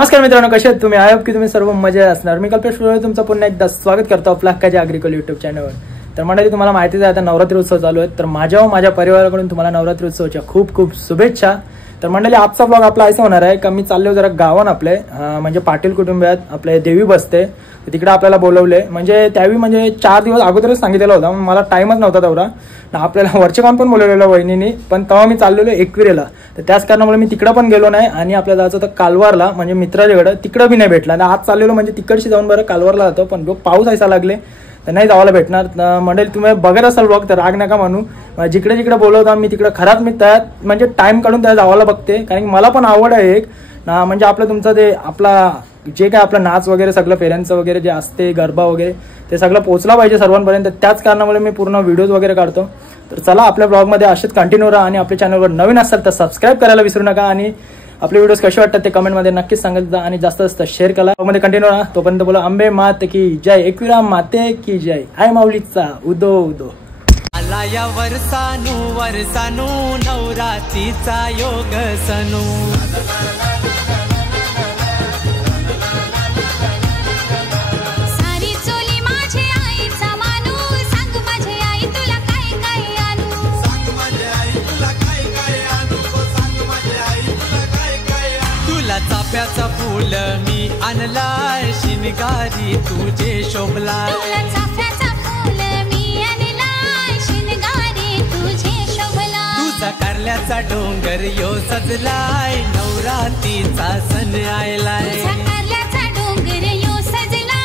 नमस्कार मित्रांनो, कसे आहात तुम्ही? आय होप की तुम्ही सर्व मजेत असणार। मी कल्पेश फुलरे तुमचं पुन्हा एकदा स्वागत करतो आपल्या हक्काचे ॲग्रिकल्चर यूट्यूब चॅनलवर। तर मंडळी, तुम्हाला माहितीच आहे आता नवरात्री उत्सव चालू आहे, तर माझ्या परिवाराकडून तुम्हाला नवरात्री उत्सवाच्या खूप खूप शुभेच्छा। तर मंडळी, आजचा ब्लॉग आपला असं होणार आहे का मी चाललो जरा गावात आपले म्हणजे पाटील कुटुंबियात आपले देवी बसते, तिकडे आपल्याला बोलवले। म्हणजे त्यावेळी म्हणजे 4 दिवस अगोदरच सांगितलेलं होतं, मला टाइमच नव्हता तेवढा। आपल्याला वरचे काम पण बोलवलेलं वहिनीनी, पण तेव्हा मी चाललेलो एकविरेला, तर त्याच कारणामुळे मी तिकडे पण गेलो नाही। आणि आपल्याला जायचं होतं कालवारला, म्हणजे मित्राच्याकडे, तिकडे बी नाही भेटला। आज चाललेलो म्हणजे तिकडशी जाऊन बरं कालवारला जातो, पण पाऊस यायला लागले तर नाही जावायला भेटणार। मंडळी, तुम्ही बघत असाल ब्लॉग तर राग नका म्हणू, जिकडे जिकडे बोलवता मी तिकडे खराच मी त्यात म्हणजे टाइम काढून त्या जावायला बघते, कारण मला पण आवड आहे एक म्हणजे आपलं तुमचं ते आपला जे काय आपलं नाच वगैरे सगळं फेऱ्यांचं वगैरे जे असते गरबा वगैरे ते सगळं पोहोचला पाहिजे सर्वांपर्यंत, त्याच कारणामुळे मी पूर्ण व्हिडिओज वगैरे काढतो। तर चला आपल्या ब्लॉगमध्ये असेच कंटिन्यू राहा, आणि आपल्या चॅनलवर नवीन असाल तर सबस्क्राईब करायला विसरू नका, आणि आपले व्हिडिओज कसे वाटतात ते कमेंटमध्ये नक्कीच सांगत जा, आणि जास्त जास्त शेअर करा। मध्ये कंटिन्यू राहा, तोपर्यंत बोला अंबे मात की जय, एकविरा माते की जय, आय माऊलीचा उदो उदो। आला या वर्षानू वर्षानू नवरात्रीचा योग सनू, सारी चोली माझे आईचा मानू, सांग माझे आई तुला काय काय आणू, सांग माझे आई तुला काय काय आणू, सांग माझे आई तुला काय काय आणू, तुला चाफ्याचा फूल मी आणलाय, शिनगारी तुझे शोभला, तुला चाफ्याचा फूल मी आणलाय, शिनगारी तुझे शोभला, तुझा कारल्याचा डोंगर यो सजलाय, नवरात्रीचा सण आयलाय, तुझा कारल्याचा डोंगर यो सजलाय।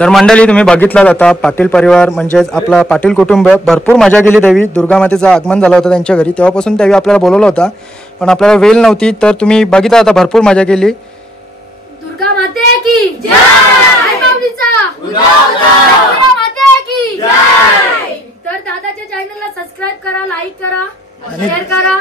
तर मंडळी तुम्ही बघितलात आता पाटील परिवार म्हणजेच आपला पाटील कुटुंब भरपूर मजा केली देवी. दुर्गा मातेचं आगमन झालं होतं त्यांच्या घरी, तेव्हापासून त्यावेळी आपल्याला बोलवलं होता पण आपल्याला वेळ नव्हती. तर तुम्ही बघितलं आता भरपूर मजा केली. दुर्गा माते की जय, माते की जय. तर दादाच्या चॅनलला सबस्क्राईब करा, लाईक करा, शेअर करा.